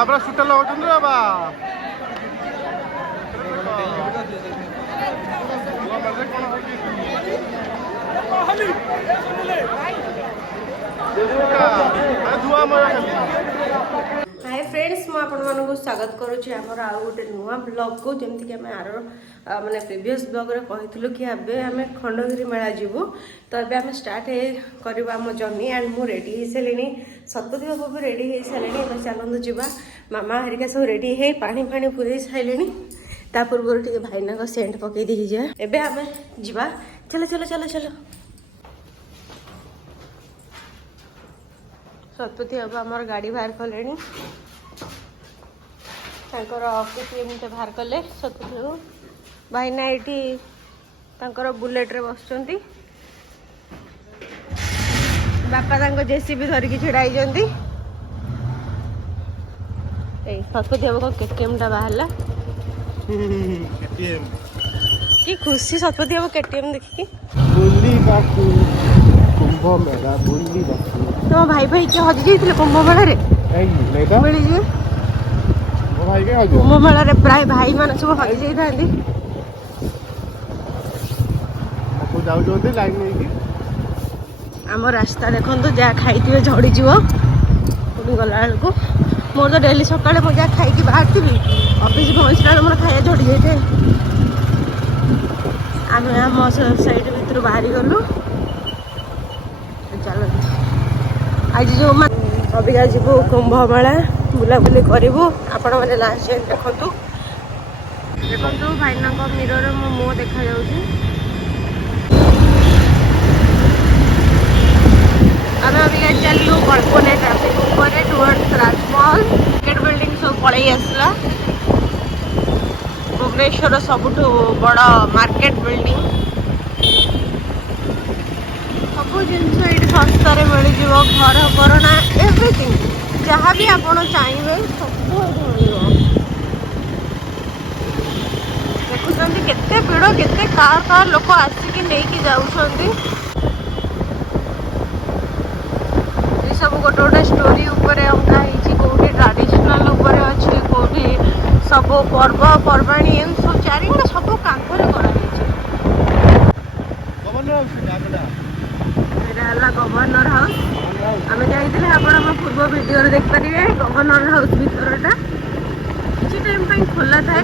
बाबरा सुटा लगाउछन् रे बा hi friends मु आपण मानक स्वागत करुच्ची आमर आउ गोटे नुआ ब्लॉग को जमती कि आम आर माने प्रीवियस ब्लॉग रे कहितलु कि आबे आम खंडगिरी मेला जीवु तो अबे आम स्टार्ट करबा आम जर्नी एंड मु रेडी हे सेलेनी सतपति बाबू भी रेडी हे सेलेनी तो चलंदु जीवा मामा हरिका सब रेडी हे पानी पानी पुरे साइलेनी ता पूर्व टिके भाईना को सेंट पकई दी जे एबे आम जीवा चलो चलो चलो चलो सतपति बाबू आमर गाड़ी बाहर कले केटीएम बाहर कले सतपति बाबू भाईना ये बुलेट रे बस बापा जेसीबी धरिकी छिड़ा सतपति बाबू को केटीएम टा बाहरला कि खुशी सतपति बाबू केटीएम देखिकी कुंभ मेला बुल्ली तुम भाई भाई क्या हजि जाइए कुंभ मेला मिली जी कुंभ मेला रे प्राय भाई मान सब हजि जाइए आम रास्ता देखो जहाँ खाई झड़ी पुणी गला बेलू मोर तो डेली सकाଳେ ମୁଁ ଯାହା ଖାଇକି ବାହାରିଥିବି ଅଫିସ ପହଞ୍ଚିଲା ବେଳେ ମୋର ଖାଇବା ଝଡ଼ି ଯାଇଥାଏ ଆମେ ଆମ ସାଇଡ୍ ଭିତରୁ ବାହାରି ଗଲୁ चलो आज जो अबिका जीवु कुंभ मेला बुलाबुली करूँ आपण मैंने लास्ट टाइम देखु देखु भाईना मिरर मो मुँह देखा आम अबिका चलू कल्पना ट्राफिक ऊपर टुवर्ड्स राजमहल मार्केट बिल्डिंग सब पलि आसला भुवनेश्वर सबुठ बड़ मार्केट बिल्डिंग सब जिनस ये सस्तार मिल घर करना एवरीथिंग जहाँ भी आप चाहिए सब देखुं केते भीड़ केते कार लोक आसिकी नहीं जाऊँगी ये सब गोटे गोटे स्टोरी उपरे अंका कौटी ट्राडिशनल उपरे अच्छी कौटी सब पर्वपर्वाणी एम सब चारिगड़े सब कांथरे कर गवर्नर हाउस आम जाइए आप पूर्व वीडियो देखिए गवर्नर हाउस भरटा किसी टाइम खोला थाए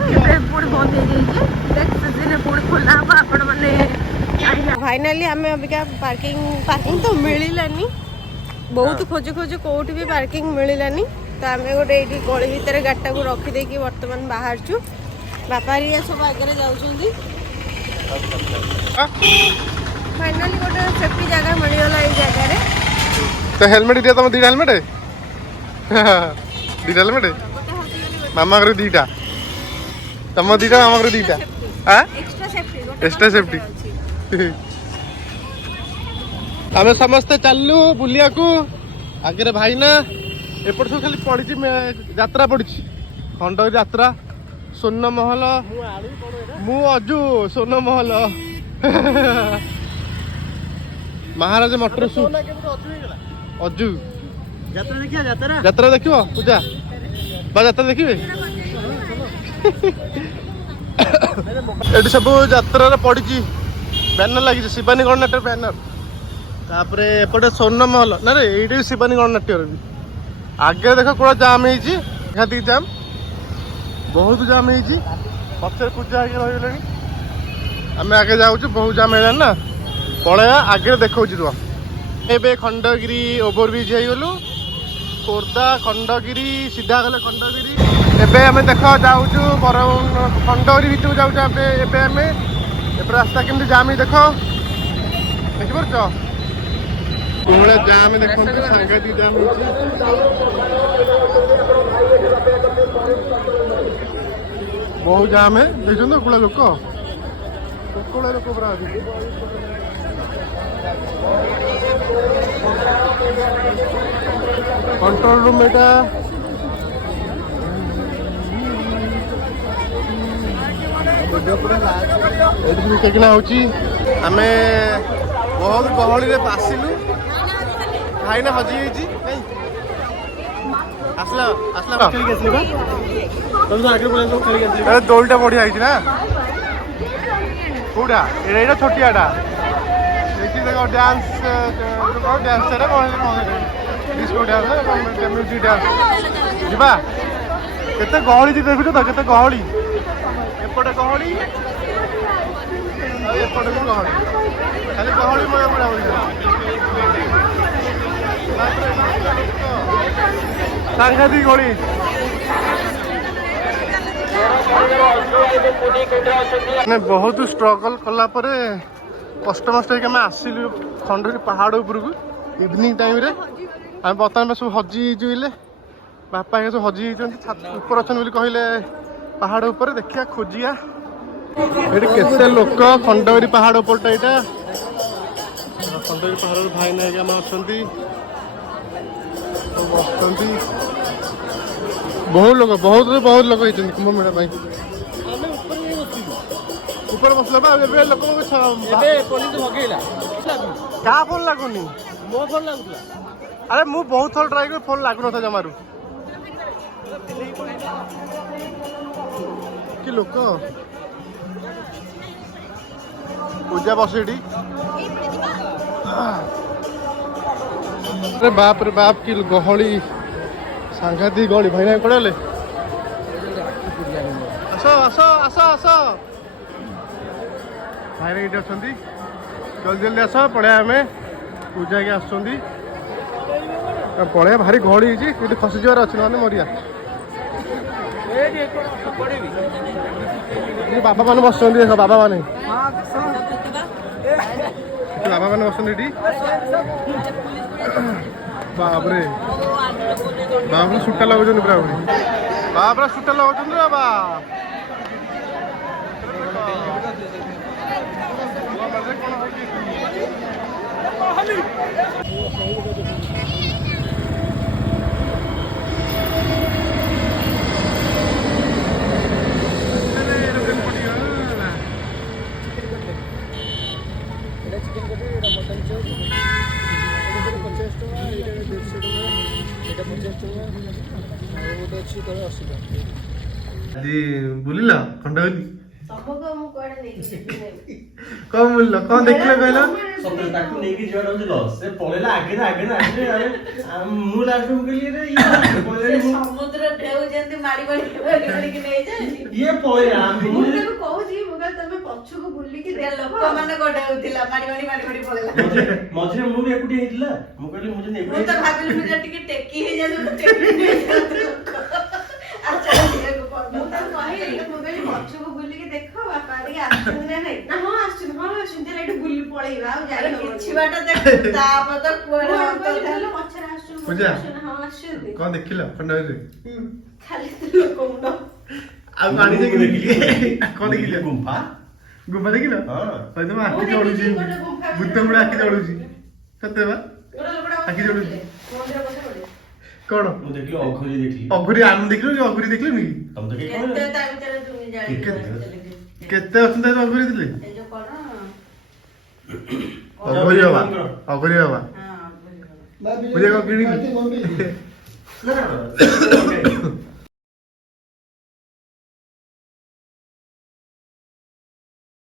पुणी बंद हो जाए पुणी खोला हम आपण मैंने फाइनाली आम अबिका पार्किंग तो मिलानी बहुत खोज खोज कौट भी पार्किंग मिलानी तो आम गोटे ये गली भितर गाड़ी को रखीदे बर्तमान बाहर चु बापा हरिया सब आगे जाऊँ फाइनाली गोटे सेफ्टी जगह मिलगला ये जगह तो हेलमेट दिया तुम दीटा हेलमेट दीटा हेलमेट मामा कर दीटा तुम दीटा मामा कर दीटा एक्स्ट्रा सेफ्टी आम समस्ते चलू बुलिया को आगे भाईना एपट सब खाली पड़ी यात्रा पड़ी खंडगिरी यात्रा स्वर्ण महल मु अजू स्वर्ण महल महाराज मटर सूप अजू यात्रा देख पूजा बा यात्रा देखिए ये सब यात्रा पड़ी बैनर लगी शिवानी गणनाट्य बैनर तापर एपटे स्वर्ण महल ना रे ये शिवानी गणनाट्य भी आगे देख कौन जाम होती जाम बहुत जाम हो पचर पूजा आगे रही आम आगे जाऊँ बहुत जाम है ना पलया आगे देखा रुह ए खंडगिरी ओवरब्रिज हो खोर्धा खंडगिरी सीधा गले खंडगिरी एबे आम देख जाऊँ खंडगिरी भितर जाऊँ रास्ता केमती जाम देख देखिपार जाम देखते सांघातिक जाम बहुत जाम है देखते कूड़ा लोक पूरा कंट्रोल रूम एटा किना होची आमे बहुत गहली रे आसिलु भाईना हजी ଆସିଲା ଖେଳିକି ଆସିଲି ବା ତମେ ତ ଆଗରେ ପଳେଇ ଖେଳିକି ଆସିଲି ଏ ଦୋଳିଟା ବଢିଆ ହେଇଛି ନା କୋଉଟା ଏଇଟା ଛୋଟିଆଟା ଦେଖି ଦେଖ ଡ୍ୟାନ୍ସ କ'ଣ ଡ୍ୟାନ୍ସ ସେଇଟା କ'ଣ ଡିସ୍କୋ ଡ୍ୟାନ୍ସ ମ୍ୟୁଜିକ୍ ଡ୍ୟାନ୍ସ ଯିବା କେତେ ଗହଳି ଦେଖୁଛ ତ କେତେ ଗହଳି ଏପଟେ ଗହଳି ଆଉ ଏପଟେ ବି ଗହଳି ଖାଲି ଗହଳି ମୟ ପଡ଼ା ସାଂଘାତିକ ଗହଳି ମାନେ ବହୁତ ଷ୍ଟ୍ରଗଲ୍ କଲା ପରେ କଷ୍ଟମଷ୍ଟ ହେଇକି ଆମେ ଆସିଲୁ ଖଣ୍ଡଗିରି ପାହାଡ଼ ଉପରକୁ ଇଭିନିଂ ଟାଇମ୍ରେ ଆମେ ବର୍ତ୍ତମାନ ସବୁ ହଜିଯାଇଛୁ ହେଲେ ବାପା ହେରିକା ସବୁ ହଜିଯାଇଛନ୍ତି ଉପରେ ଅଛନ୍ତି ବୋଲି କହିଲେ ପାହାଡ଼ ଉପରେ ଦେଖିବା ଖୋଜିବା ଏଠି କେତେ ଲୋକ ଖଣ୍ଡଗିରି ପାହାଡ଼ ଉପରଟା ଏଇଟା ଖଣ୍ଡଗିରି ପାହାଡ଼ରୁ ଭାଇନା ହେରିକା ଆମେ ଅଛନ୍ତି ସବୁ ବସୁଛନ୍ତି ବହୁତ ଲୋକ ଲୋକ ହେଇଛନ୍ତି କୁମ୍ଭ ମେଳା ପାଇଁ ଉପରେ ବସିଲା ବା ଏବେ ଲୋକଙ୍କୁ ପୋଲିସ ଭଗେଇଲା କାହା ଫୋନ୍ ଲାଗୁନି ମୋ ଫୋନ ଲାଗୁଥିଲା ଆରେ ମୁଁ ବହୁତ ଥର ଟ୍ରାଏ କରି ଫୋନ୍ ଲାଗୁନଥାଏ ଜମାରୁ କି ଲୋକ ପୂଜା ବସେ ଏଠି ବାପରେ ବାପ କି ଗହଳି ସାଂଘାତିକ ଗହଳି ଭାଇନା କୁଆଡ଼େ ଗଲେ ଆସ ଆସ ଆସ ଆସ ଭାଇନା ଏଇଠି ଅଛନ୍ତି ଜଲ୍ଦି ଜଲ୍ଦି ଆସ ପଳେଇବା ଆମେ ପୂଜା ହେଇକି ଆସୁଛନ୍ତି ପଳେଇବା ଭାରି ଗହଳି ହେଇଛି କୋଉଠି ଖସିଯିବାର ଅଛି ନହେଲେ ମରିଆ ବାବା ମାନେ ବସୁଛନ୍ତି ଦେଖ ବାବା ମାନେ ବସୁଛନ୍ତି ଏଠି ବାପରେ ବାବା ସୁଟା ଲଗାଉଛନ୍ତି ପୁରା ବାବା ସୁଟା ଲଗାଉଛନ୍ତି ବାବା ଆଜି ବୁଲିଲ ଖଣ୍ଡଗିରି କଣ ବୁଲିଲ କଣ ଦେଖିଲ କହିଲ ତାକୁ ନେଇକି ଯିବାର ହଉଛି ଲସ୍ ସେ ପଳେଇଲା ଆଗରେ ମୁଁ ଲାଷ୍ଟକୁ କହିଲି ସମୁଦ୍ର ଢେଉ ଯେମିତି ମାଡ଼ି ମାଡ଼ିକି ନେଇଯାଏ ଇଏ ପଳେଇଲା ମୁଁ ତାକୁ କହୁଛି ମୁଁ କହିଲି ତମେ ପଛକୁ ବୁଲିକି ଲୋକମାନେ ଢେଉଥିଲା ମାଡ଼ି ମାଡ଼ି ପଳେଇଲା ମଝିରେ ମୁଁ ବି ଏକୁଟିଆ ହେଇଥିଲା ମୁଁ କହିଲି ମୁଁ ଯଦି ମୁଁ ତ ଭାବିଲି ମୁଁ ଟିକେ ଟେକି ହେଇଯାଉଛି ମୁଁ ତାକୁ କହିଲି ମୁଁ କହିଲି ପଛକୁ ବୁଲିକି ଦେଖ ବାପା ଟିକେ ଆସୁଛନ୍ତି ନା ନାଇଁ ନା ହଁ ଆସୁଛନ୍ତି ଏଠି ବୁଲି ପଳେଇବା ଆଉ ଯାଇ କିଛି ବାଟ ଦେଖ ତାପରେ ତ କୁଆଡେ ପଛରେ ପୂଜା ଆସୁଛନ୍ତି କଣ ଦେଖିଲ ଖଣ୍ଡଗିରିରେ ଖାଲି ଲୋକ ମୁଣ୍ଡ ଆଉ ପାଣି ଦେଖିଲି କଣ ଦେଖିଲ ଗୁମ୍ଫା ଦେଖିଲ ତମ ଆଖି ଚଢୁଛି ଭୂତ ଗୁଡା ଆଖି ଚଢୁଛି ସତେ ବା ଆଖି ଚଢୁଛି କଣ ମୁଁ ଦେଖିଲି ଅଘୋରି ଦେଖିଲି ଅଘୋରି ଆମେ ଦେଖିଲୁ ଅଘୋରି ଦେଖିଲୁନି ତମେ ତ କେତେ ଅଛନ୍ତି ଅଘୋରି ଥିଲେ ଅଘୋରି ବାବା ପୂଜା କଣ କିଣିବି